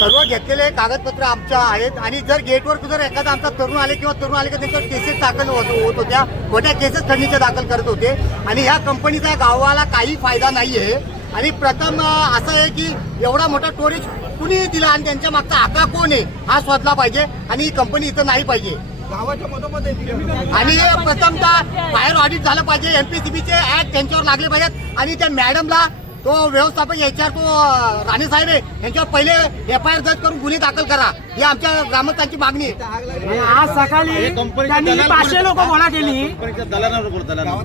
सर्व घेतलेले कागदपत्र आमच्या आहेत आणि जर गेटवर जर एखादा आमचा तरुण आले किंवा तरुण आले की त्यांच्यावर केसेस दाखल होत होत्या, खोट्या केसेस खंडणीच्या दाखल करत होते आणि ह्या कंपनीचा गावाला काही फायदा नाही आहे. आणि प्रथम असं आहे की एवढा मोठा स्टोरेज कुणी दिला आणि त्यांच्या मागचा आका कोण आहे हा शोधला पाहिजे आणि ही कंपनी इथं नाही पाहिजे. गावाच्या मधोमध आणि प्रथमतः फायर ऑडिट झालं पाहिजे, एमपीसीबीचे ऍक्ट त्यांच्यावर लागले पाहिजेत आणि त्या मॅडमला तो व्यवस्थापक याच्यावर तो राणे साहेब आहे यांच्यावर पहिले FIR दर्ज करून गुन्हे दाखल करा, ही आमच्या ग्रामस्थांची मागणी आहे. आज सकाळी त्यांनी 500 लोक गोळा केली.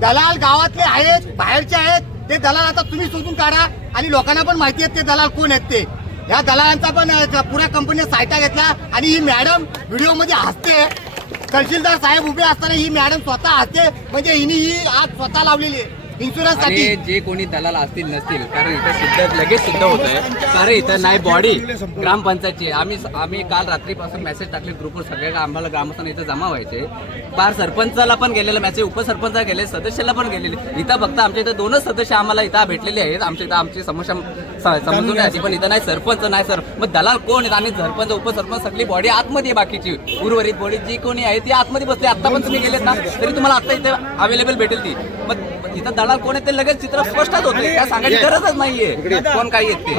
दलाल गावातले आहेत, बाहेरचे आहेत, ते दलाल आता तुम्ही शोधून काढा आणि लोकांना पण माहिती आहे ते दलाल कोण आहेत ते. या दलालांचा पण पुऱ्या कंपनीने सायटा घेतला आणि ही मॅडम व्हिडिओमध्ये हसते. तहसीलदार साहेब उभे असताना ही मॅडम स्वतः हसते, म्हणजे हिने ही आज स्वतः लावलेली आहे इन्शुरन्स साठी. जे कोणी दलाल असतील नसतील, कारण इथं सिद्ध लगेच सिद्ध होत आहे, कारण इथं नाही बॉडी ग्रामपंचायतची. आम्ही काल रात्रीपासून मेसेज टाकले ग्रुपवर, सगळ्या आम्हाला ग्रामस्थांना इथं जमा व्हायचे. पार सरपंचाला पण गेलेलं मेसेज, उपसरपंचाला गेले, सदस्याला पण गेलेले. इथं फक्त आमच्या इथं 2च सदस्य आम्हाला इथं भेटलेले आहेत. आमच्या इथं आमची समस्या समजून घ्यायची, पण इथं नाही सरपंच नाही सर. मग दलाल कोण आहेत? आणि सरपंच उपसरपंच सगळी बॉडी आतमध्ये आहे, बाकीची उर्वरित बॉडी जी कोणी आहे ती आतमध्ये बसली. आता पण तुम्ही गेलेत ना तरी तुम्हाला आता इथं अवेलेबल भेटेल ती. मग इथं दलाल कोण आहे ते लगेच चित्र स्पष्टच होते, त्या सांगायची गरजच नाहीये कोण काय येते.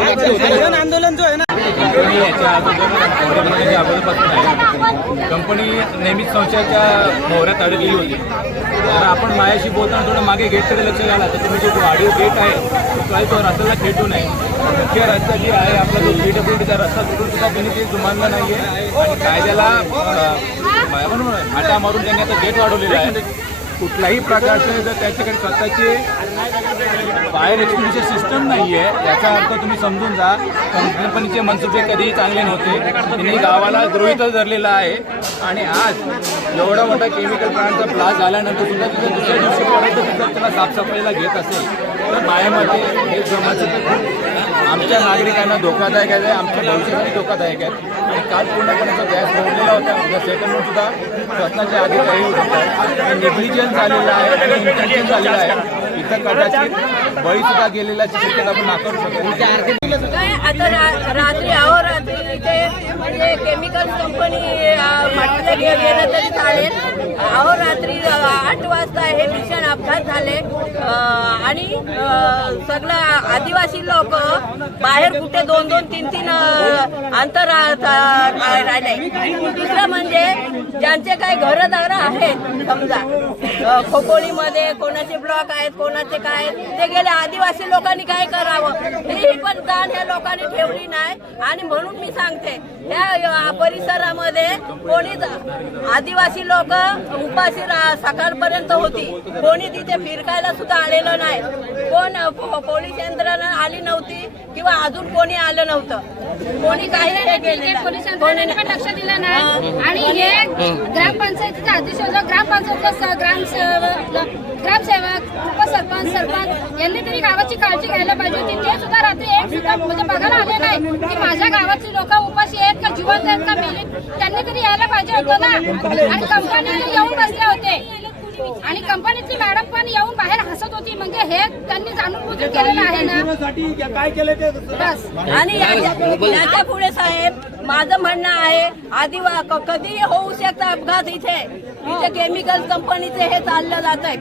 आंदोलन जो आहे ना, कंपनी नेहमीच संशयाच्या भोवऱ्यात अडकलेली होती. तर आपण माझ्याशी बोलताना थोडं मागे गेटकडे लक्ष घाला, तर तुम्ही जो वाढीव गेट आहे तो रस्त्याला खेटू नये. मुख्य रस्ता जी आहे आपला जो PWDचा रस्ता तिथून सुद्धा त्यांनी ते जुमानला नाही आहे आणि कायद्याला आटा मारून त्यांनी आता गेट वाढवलेलं आहे. कुठल्याही प्रकारचे जर त्याच्याकडे स्वतःची फायर एक्सटिंग्विशर सिस्टम नाही आहे याचा अर्थ तुम्ही समजून जा. कंपनीचे मनसुबे कधीही चांगले नव्हते, त्यांनी गावाला गृहीतच धरलेला आहे. आणि आज एवढा मोठा केमिकल प्लांटचा ब्लास्ट झाल्यानंतर सुद्धा तिथे दुसऱ्या दिवशीपर्यंत सुद्धा त्याला साफसफाईला घेत असेल तर माझ्यामध्ये हे जमाचं आमच्या नागरिकांना धोकादायक आहे, आमच्या भविष्यासाठी धोकादायक आहे. आणि काल पूर्णपणे गॅस जोडलेला होता, सेटलमेंट सुद्धा स्वतःच्या अधिकारी होता. नेग्लिजन्स झालेला आहे आणि इंटेन्शन झालेलं आहे. इथं कदाचित बळी सुद्धा गेलेल्याची शक्यता आपण नाकारू शकतो. आता रात्री अहोरात्री इथे म्हणजे केमिकल कंपनी म्हटलं गेलं तरी चालेल. अहोरात्री 8 वाजता हे भीषण अपघात झाले आणि सगळं आदिवासी लोक बाहेर कुठे 2-2, 3-3 अंतर राहिले. दुसरं म्हणजे ज्यांचे काही घरदार आहेत, समजा खोपोलीमध्ये कोणाचे ब्लॉक आहेत, कोणाचे काय, ते गेले. आदिवासी लोकांनी काय करावं ही पण जाण ह्या लोकांनी ठेवली नाही. आणि म्हणून मी सांगते ह्या परिसरामध्ये कोणी आदिवासी लोक उपाशी सकाळपर्यंत होती, कोणी तिथे फिरकायला सुद्धा आलेलं नाही. कोण पोलीस यंत्रणा आली नव्हती किंवा अजून कोणी आलं नव्हतं, कोणी काही पोलीस यंत्रणेने पण लक्ष दिलं नाही. आणि हे ग्रामपंचायतीच्या अध्यक्ष, ग्रामपंचायतचा ग्रामसेवक, उपसरपंच, सरपंच यांनी तरी गावाची काळजी घ्यायला पाहिजे होती. ते सुद्धा रात्री एक सुद्धा म्हणजे बघायला आले नाही की माझ्या गावातली लोक उपाशी आहेत का जिवंत आहेत का मेलीत. त्यांनी तरी यायला पाहिजे होतं ना. आणि कंपनीने येऊन बसले होते आणि कंपनीतली मॅडम पण येऊन बाहेर हसत होती. म्हणजे हे त्यांनी जाणून बुजून केलेलं आहे ना. काय केलं ते बस. आणि याच्या पुढे साहेब माझं म्हणणं आहे कधी होऊ शकतं अपघात इथे केमिकल कंपनीचे हे चाललं जात आहे,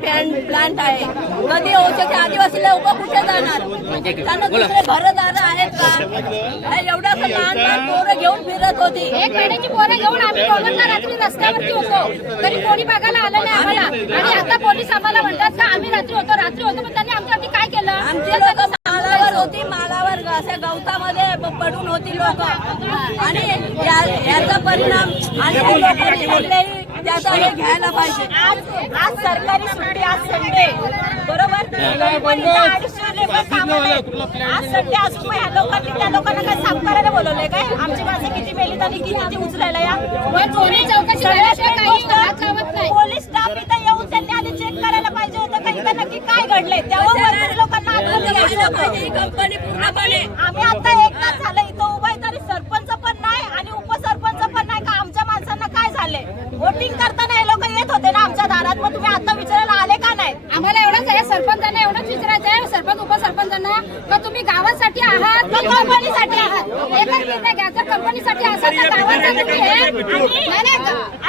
प्लांट आहे. कधी होऊ शकते? आदिवासी लोक कुठे जाणार? त्यांना दुसरे घरदार आहेत का? एवढा लहान लहान पोरं घेऊन फिरत होती. 1 महिन्याची पोरं घेऊन आम्ही दोघांना रात्री रस्त्यावरती होतो, तरी कोणी बघायला आलं नाही आम्हाला. आणि आता पोलीस आम्हाला म्हणतात का आम्ही रात्री होतो, पण त्यांनी आमच्यावरती काय केलं? आमची लोक मालावर होती, मालावर अशा गवतामध्ये पडून होती लोक. आणि याचा परिणाम आणि लोकांनी त्याचा हे घ्यायला पाहिजे. आज सरकारी सुट्टी, आज संडे बरोबर. आज संडे असून ह्या लोकांनी त्या लोकांना काय साफ करायला बोलवलंय काय? आमची माणसं किती मेलीत आणि किती उचलायला या पोलीस स्टाफ इथं येऊन त्यांनी आधी चेक करायला पाहिजे होतं का इथं नक्की काय घडलंय. तेव्हा लोकांना कंपनी पूर्णपणे आम्ही आता 1 तास झालं इथं उभा आहे तरी सरपंच पण नाही आणि उपसरपंच पण नाही का आमच्या माणसांना काय झालंय. वोटिंग करताना हे लोक येत होते ना आमच्या दारात, मग तुम्ही आता विचारायला आले का नाही? आम्हाला एवढंच आहे, सरपंचांना एवढंच विचारायचं आहे, सरपंच उपसरपंचांना का तुम्ही गावासाठी आहात का कंपनीसाठी आहात? एकच निर्णय घ्यायचा. त्या कंपनीसाठी असं त्या गावात जर तुम्ही हे नाही,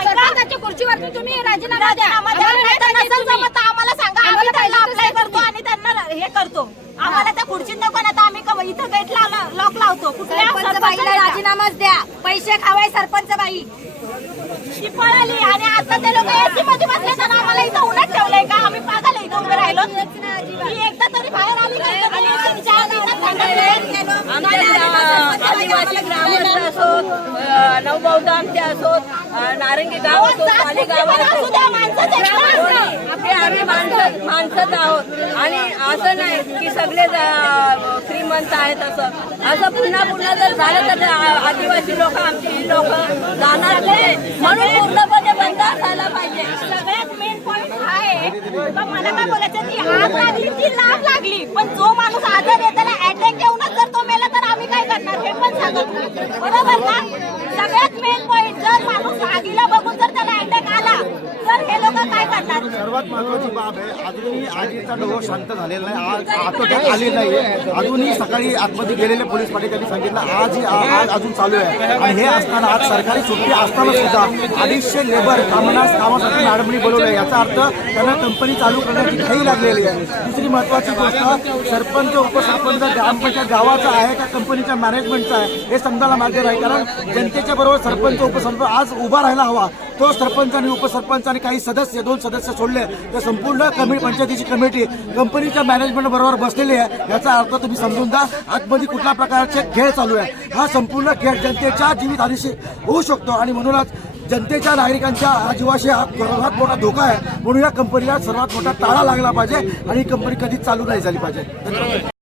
सरपंचाच्या खुर्चीवरती तुम्ही राजीनामा द्या. आम्हाला नाही तर नसेल जमत तर आम्हाला सांगा, आम्ही त्यांना अप्लाय करतो आणि त्यांना हे करतो. आम्हाला त्या खुर्चीत नको ना, तर आम्ही इथं गेटला लॉक लावतो. कुठल्या सरपंचाला राजीनामाच द्या, पैसे खावाय सरपंच बाई ती पळाली आणि आता ते लोक एसी मध्ये बसले तर आम्हाला इथं उन्हात ठेवलंय का? आम्ही पागल इथं उभे राहिलो. ती एकदा तरी बाहेर आली आदिवासी ग्रामस्थ असोत, नवबौद्ध आमचे असोत, नारंगी गाव असो, मालेगाव असो, आम्ही माणसंच आहोत. आणि असं नाही की सगळे श्रीमंत आहेत. असं पुन्हा जर झालं तर आदिवासी लोक, आमची लोक जाणार नाही. म्हणून पूर्णपणे बंद झाला पाहिजे. सगळ्यात मेन पॉईंट आहे मला काय बोलायचं, ती आग लागली, ती लाभ लागली, पण जो माणूस आजार आहे त्याला अटॅक येऊनच जर तो मेला तर आम्ही काय करणार हे पण सांगत नाही. बरोबर ना? सगळ्यात मेन पॉईंट, जर माणूस आगीला बघून जर त्याला अटॅक आला तर हे लोक काय करणार? सर्वात महत्वाची बाब आहे, अजूनही आगीचा डोह शांत झालेला नाही, आग आटोक्यात आली नाही. अजूनही सकाळी आतमध्ये गेलेले पोलीस पाटील सांगितलं आग अजून चालू आहे. आणि हे असताना आज सरकारी सुट्टी असताना सुद्धा 250 लेबर कामासाठी मॅडमनी बोलवलं आहे. याचा अर्थ त्यांना कंपनी चालू करण्याची घाई लागलेली आहे. दुसरी महत्वाची गोष्ट, सरपंच उपसरपंच ग्रामपंचायत गावाचा आहे का कंपनीच्या मॅनेजमेंटचा आहे हे समजायला मागे नाही. कारण जनतेच्या बरोबर सरपंच उपसरपंच आज उभा राहायला हवा. तो सरपंच आणि उपसरपंच आणि काही सदस्य, 2 सदस्य सोडले तर संपूर्ण पंचायतीची कमिटी कंपनीच्या मॅनेजमेंट बरोबर बसलेली आहे. याचा अर्थ तुम्ही समजून जा, आतमध्ये कुठल्या प्रकारचे खेळ चालू आहे. हा संपूर्ण खेळ जनतेच्या जीवितहानीशी होऊ शकतो आणि म्हणूनच जनतेच्या नागरिकांच्या जीवाशी हा सर्वात मोठा धोका आहे. म्हणून या कंपनीला सर्वात मोठा टाळा लागला पाहिजे आणि ही कंपनी कधीच चालू नाही झाली पाहिजे. धन्यवाद.